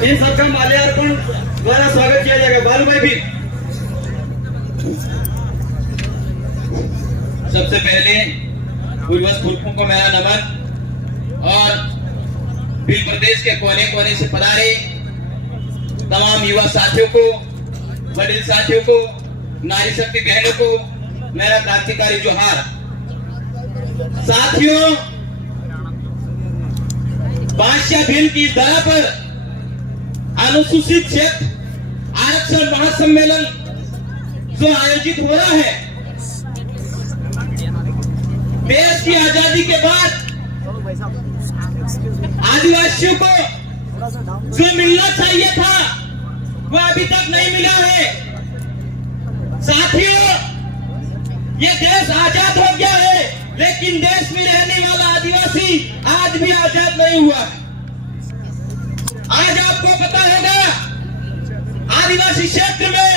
इन सबका माल्यार्पण द्वारा स्वागत किया जाएगा। बालू भाई भी सबसे पहले पूर्वज पुरखों को मेरा नमन और भील प्रदेश के कोने कोने से पधारे तमाम युवा साथियों को, वडील साथियों को, नारी शक्ति बहनों को मेरा क्रांतिकारी जोहार। साथियों, बादशाह भील की दरा पर अनुसूचित क्षेत्र आरक्षण महासम्मेलन जो आयोजित हो रहा है, देश की आजादी के बाद आदिवासियों को जो मिलना चाहिए था वो अभी तक नहीं मिला है। साथियों, ये देश आजाद हो गया है, लेकिन देश में रहने वाला आदिवासी आज भी आजाद नहीं हुआ। आज आपको पता होगा, आदिवासी क्षेत्र में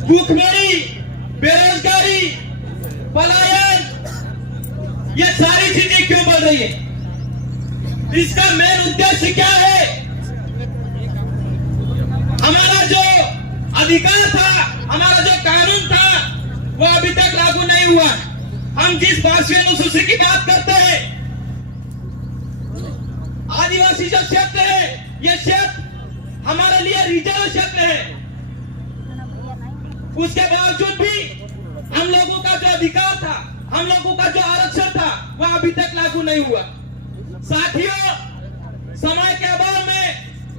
भूखमरी, बेरोजगारी, पलायन, ये सारी चीजें क्यों बढ़ रही है? इसका मेन उद्देश्य क्या है? हमारा जो अधिकार था, हमारा जो कानून था, वो अभी तक लागू नहीं हुआ। हम जिस भाषा अनुसूची की बात करते हैं, आदिवासी जो क्षेत्र है, ये क्षेत्र हमारे लिए रिजर्व क्षेत्र है। उसके बावजूद भी हम लोगों का जो अधिकार था, हम लोगों का जो आरक्षण था, वह अभी तक लागू नहीं हुआ। साथियों, समय के अभाव में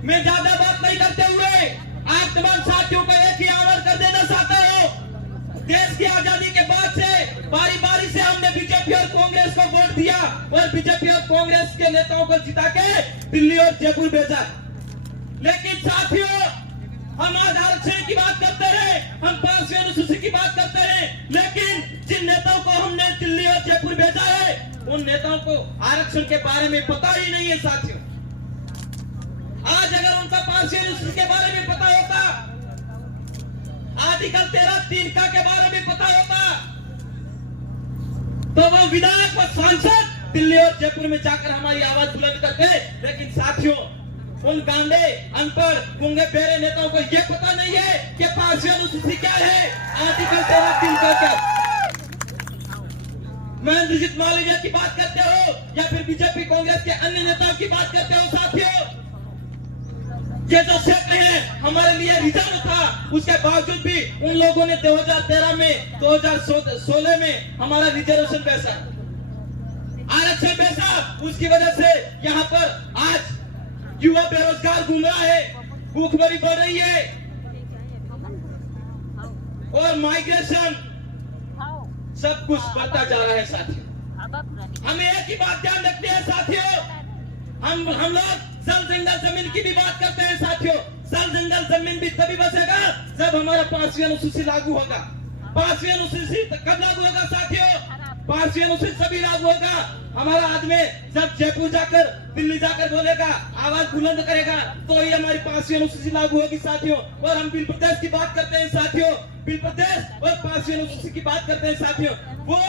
मैं ज्यादा बात नहीं करते हुए आप तमाम साथियों को एक ही आह्वान कर देना चाहता हूँ। देश की आजादी के बाद से बारी बारी से हमने बीजेपी और कांग्रेस को वोट दिया और बीजेपी और कांग्रेस के नेताओं को जिता के दिल्ली और जयपुर भेजा। लेकिन साथियों, हम आज आरक्षण की बात करते रहे, हम 5वीं अनुसूची की बात करते रहे, लेकिन जिन नेताओं को हमने दिल्ली और जयपुर भेजा है, उन नेताओं को आरक्षण के बारे में पता ही नहीं है। साथियों, आज अगर उनका 5वीं अनुसूची के बारे में पता होता, आर्टिकल 13(3) के बारे में पता होता, तो वो विधायक व सांसद दिल्ली और जयपुर में जाकर हमारी आवाज बुलंद करते। लेकिन साथियों, उन गांडे, अनपढ़, गूंगे बेरे नेताओं को यह पता नहीं है कि 5वीं अनुसूची क्या है, आर्टिकल 13(3) का क्या। महेंद्रजीत मालवीय की बात करते हो या फिर बीजेपी कांग्रेस के अन्य नेताओं की बात करते हो, साथियों, ये जो क्षेत्र है हमारे लिए रिजर्व था, उसके बावजूद भी उन लोगों ने 2013 में, 2016 में हमारा रिजर्वेशन पैसा, आरक्षण पैसा, उसकी वजह से यहाँ पर आज युवा बेरोजगार घूम रहा है, भूखमरी बढ़ रही है और माइग्रेशन सब कुछ बढ़ता जा रहा है। साथियों, हमें एक ही बात ध्यान रखनी है। साथियों, हम लोग सल जंगल जमीन की भी बात करते हैं। साथियों, सल जंगल जमीन भी तभी बचेगा जब हमारा 5वीं अनुसूची लागू होगा। 5वीं अनुसूची कब लागू होगा? साथियों, 5वीं अनुसूची तभी लागू होगा हमारा आदमी जब जयपुर जाकर, दिल्ली जाकर बोलेगा, आवाज बुलंद करेगा, तो ही हमारी 5वीं अनुसूची लागू होगी। साथियों, और हम भील प्रदेश की बात करते हैं। साथियों, भील प्रदेश और 5वीं अनुसूची की बात करते हैं। साथियों, वो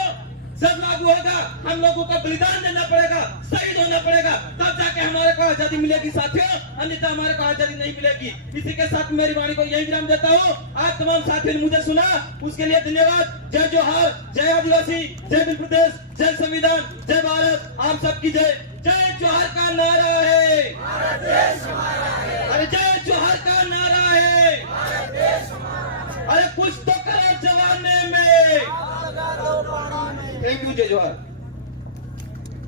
जब लागू होगा, हम लोगों को बलिदान देना पड़ेगा, शहीद होना पड़ेगा, तब जाके हमारे को आजादी मिलेगी। साथियों, अन्यथा हमारे को आजादी नहीं मिलेगी। इसी के साथ मेरी वाणी को यही विराम देता हूँ। आज तमाम साथियों ने मुझे सुना, उसके लिए धन्यवाद। जय जोहार, जय आदिवासी, जय भील प्रदेश, जय संविधान, जय भारत, आप सबकी जय। जय जोहार का नारा है, अरे जय जोहार का नारा है, अरे कुछ तो करो जवानी में। थैंक यू, जय जोहार।